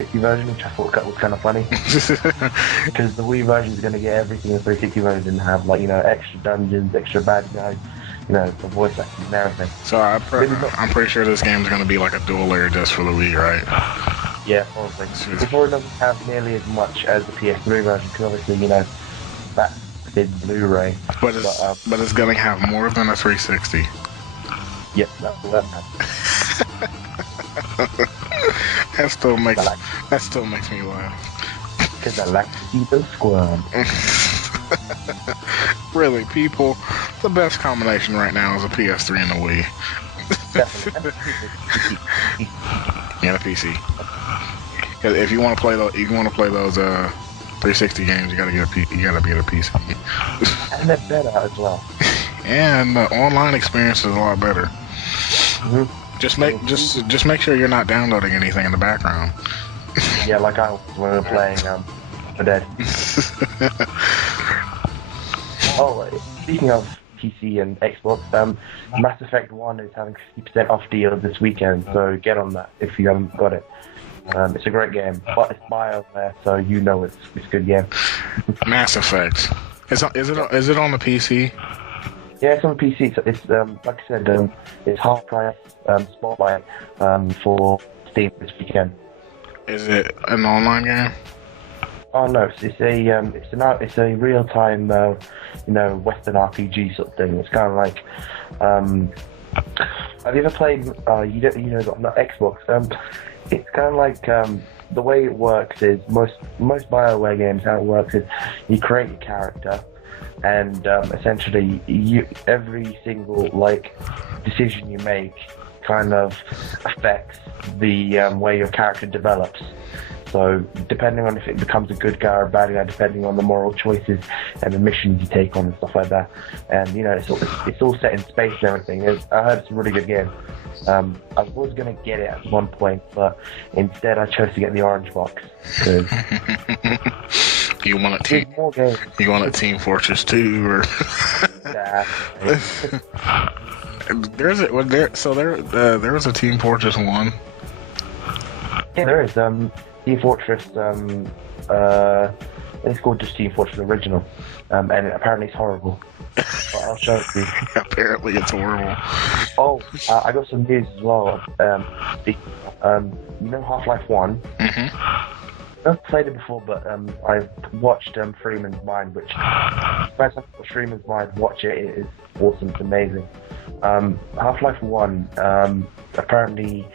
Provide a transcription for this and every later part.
360 version, which I thought was kind of funny. Because the Wii version is going to get everything the 360 version didn't have, like, extra dungeons, extra bad guys, the voice acting and everything. So I'm pretty sure this game's going to be like a dual layer just for the Wii, right? Yeah, probably. It probably doesn't have nearly as much as the PS3 version, because obviously, that's in Blu-ray. But it's going to have more than a 360. Yep, that's what that That still makes me laugh. Because I like to see them squirm. Really, people, the best combination right now is a PS3 and a Wii. Definitely. And a PC. Because if you want to play those, 360 games, you gotta be at a PC. And they're better as well. And the online experience is a lot better. Mm-hmm. Just make sure you're not downloading anything in the background. Yeah, like I was when we were playing The Dead. Speaking of PC and Xbox, Mass Effect 1 is having 50% off deal this weekend, so get on that if you haven't got it. It's a great game, but it's BioWare, so it's a good game. Mass Effect. Is it on the PC? Yeah, it's on the PC. So it's like I said, it's half price Spotlight for Steam this weekend. Is it an online game? Oh no, it's a real time Western RPG sort of thing. It's kind of like have you ever played not Xbox? It's kind of like the way it works is most BioWare games. How it works is you create a character, and essentially every single decision you make kind of affects the way your character develops. So depending on if it becomes a good guy or a bad guy, depending on the moral choices and the missions you take on and stuff like that. And it's all set in space and everything. I heard it's a really good game. I was going to get it at one point, but instead I chose to get the orange box. You want a Team Fortress 2 or? There was a Team Fortress 1. Yeah, there is. Team Fortress, it's called just Team Fortress Original, and apparently it's horrible. But I'll show it to you. Apparently it's horrible. Oh, I got some news as well. Half-Life 1? Mm-hmm. I've played it before, but I've watched Freeman's Mind, which, first time I watched Freeman's Mind, watch it is awesome, it's amazing. Half-Life 1, apparently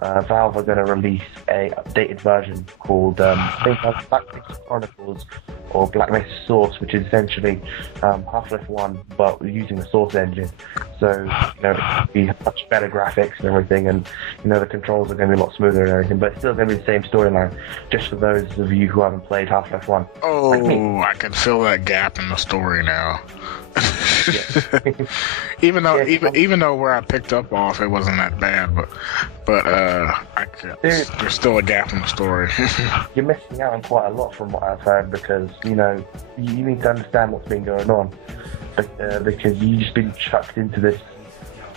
Valve are going to release a updated version called Black Mesa Chronicles or Black Mesa Source, which is essentially Half-Life 1 but using the Source engine. So it'll be much better graphics and everything, and the controls are going to be a lot smoother and everything, but it's still going to be the same storyline, just for those of you who haven't played Half-Life 1. Oh, like me. I can fill that gap in the story now. even though where I picked up off it wasn't that bad, but there's still a gap in the story. You're missing out on quite a lot from what I've heard, because you need to understand what's been going on, because you've just been chucked into this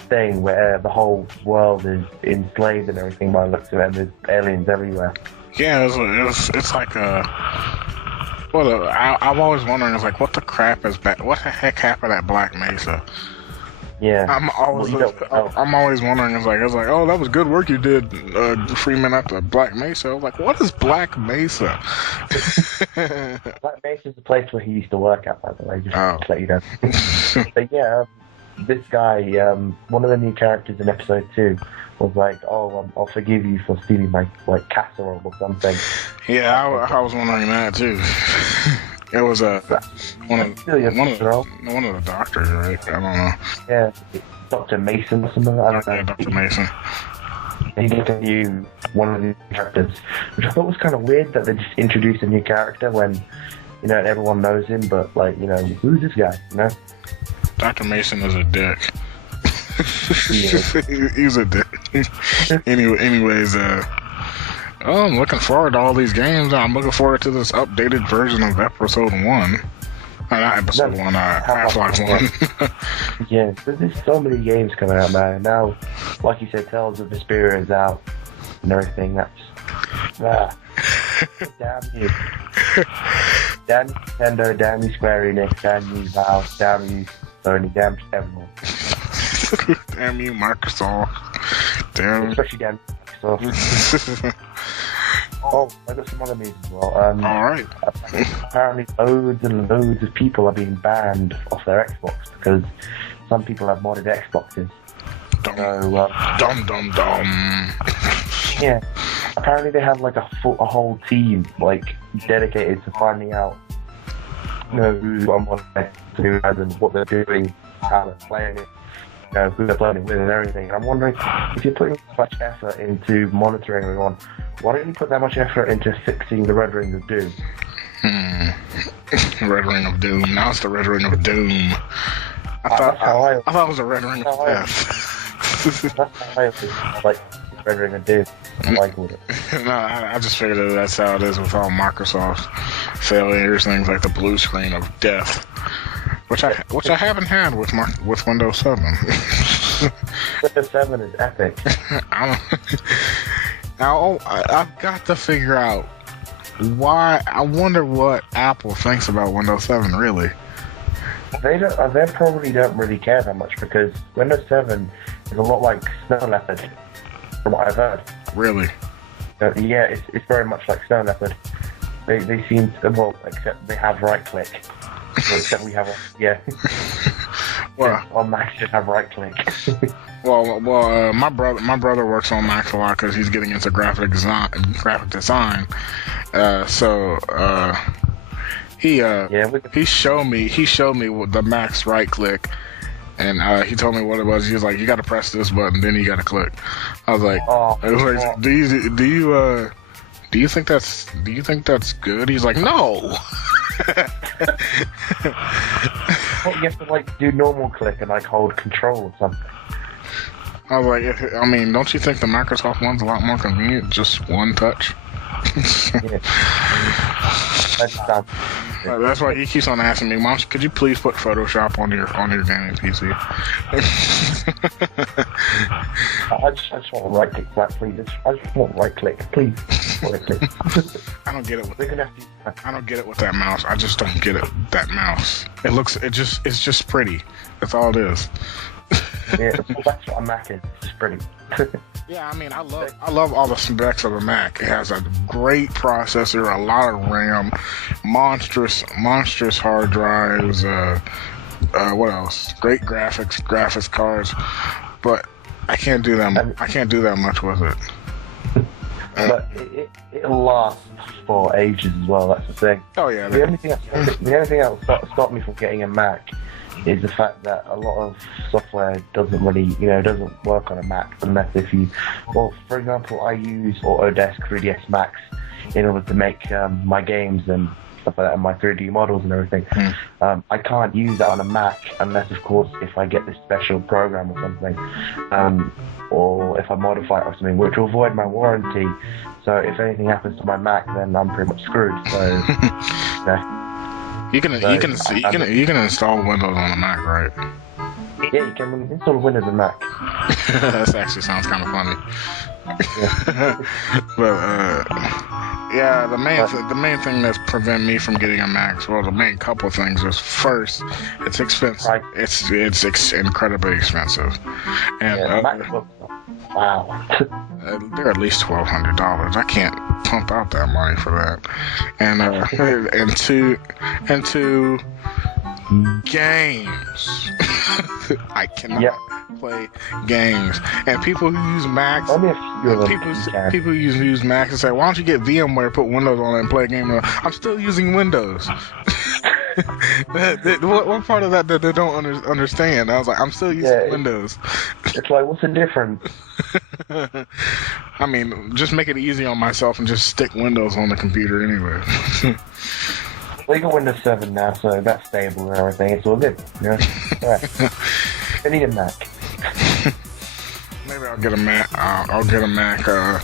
thing where the whole world is enslaved and everything by the looks of it, and there's aliens everywhere. Yeah, it's like I'm always wondering, what the heck happened at Black Mesa? Yeah. I'm always wondering, oh, that was good work you did, Freeman, at the Black Mesa. I was like, what is Black Mesa? Black Mesa is the place where he used to work at, by the way, just to let you know. But yeah, this guy, one of the new characters in episode 2, was like, oh, I'll forgive you for stealing my casserole or something. Yeah, I was wondering that too. It was one of the doctors, right? I don't know. Yeah, Dr. Mason or something. I don't know. Yeah, Dr. Mason. He interviewed one of the characters, which I thought was kind of weird that they just introduced a new character when everyone knows him, but who's this guy? Dr. Mason is a dick. Yeah. He's a dick. Anyways, I'm looking forward to all these games. I'm looking forward to this updated version of episode 1. Not episode 1, Half-Life 1. Yeah, there's so many games coming out, man. Now, like you said, Tales of Vesperia is out and everything. Damn you. Damn you, Nintendo, damn you, Square Enix, damn you, Valve, damn you, Sony, damn everyone. Damn you, Microsoft. Damn. Especially damn Microsoft. Oh, I got some other news as well. Alright. Apparently loads and loads of people are being banned off their Xbox because some people have modded Xboxes. Dum. Yeah. Apparently they have like a whole team like dedicated to finding out who I'm wanting to do and what they're doing, how they're playing it, who they're playing with and everything. And I'm wondering, if you're putting so much effort into monitoring everyone, why don't you put that much effort into fixing the Red Ring of Doom? Red Ring of Doom. Now it's the Red Ring of Doom. I thought it was a Red Ring of Death. That's how I like Red Ring of Doom. I like it. No, I just figured that's how it is with all Microsoft's failures, things like the blue screen of death, which I haven't had with Windows 7. Windows 7 is epic. I've got to figure out why. I wonder what Apple thinks about Windows 7, really. They probably don't really care that much because Windows 7 is a lot like Snow Leopard, from what I've heard. Really? Yeah, it's very much like Snow Leopard. They seem to, well, except they have right click. Except we have, yeah. Well, on Mac should have right click. well, my brother works on Mac a lot because he's getting into graphic design. He showed me what the Mac's right click, and he told me what it was. He was like, "You got to press this button, then you got to click." I was like, "Do you think that's good?" He's like, "No." Well, you have to like do normal click and like hold control or something. I was like, don't you think the Microsoft one's a lot more convenient? Just one touch. Yeah. That's why he keeps on asking me, "Mom, could you please put Photoshop on your gaming PC?" I just want right click, please. I just want right click, please. Right click. I don't get it. I don't get it with that mouse. I just don't get it. That mouse. It's just pretty. That's all it is. Yeah, well, that's what a Mac is. It's just pretty. Yeah, I love all the specs of a Mac. It has a great processor, a lot of RAM, monstrous hard drives. What else? Great graphics cards. But I can't do that. I can't do that much with it. But it'll last for ages as well. That's the thing. Oh yeah. The only thing that will stop me from getting a Mac is the fact that a lot of software doesn't really, doesn't work on a Mac unless for example, I use Autodesk 3ds Max in order to make my games and stuff like that, and my 3D models and everything. I can't use that on a Mac unless, of course, if I get this special program or something, or if I modify it or something, which will void my warranty. So if anything happens to my Mac, then I'm pretty much screwed. So, You can install Windows on a Mac, right? Yeah, you can install Windows on Mac. That actually sounds kind of funny. Yeah. But yeah, the main thing that's prevent me from getting a Mac, well, the main couple things is, first, it's expensive. Right. It's incredibly expensive, and wow. They're at least $1,200. I can't pump out that money for that. And and two, games. I cannot play games. And people who use Macs, people who use Macs and say, "Why don't you get VMware, put Windows on it, and play a game?" I'm still using Windows. What part of that that they don't understand? I was like, I'm still using Windows. It's like, what's the difference? Just make it easy on myself and just stick Windows on the computer anyway. Well, you got Windows 7 now, so that's stable and everything. It's all good. Right. I need a Mac. Maybe I'll get a Mac. I'll get a Mac. I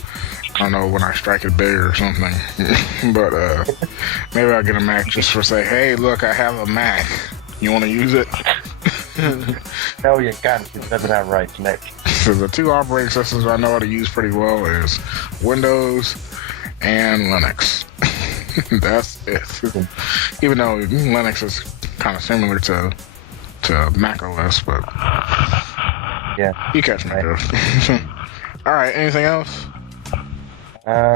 don't know, when I strike it big or something. But maybe I'll get a Mac just for say, "Hey, look, I have a Mac. You want to use it?" No, you can't. It doesn't have rights, Nick. So the two operating systems I know how to use pretty well is Windows and Linux. That's it. Even though Linux is kind of similar to Mac OS, but yeah, you catch me, dude. All right, anything else?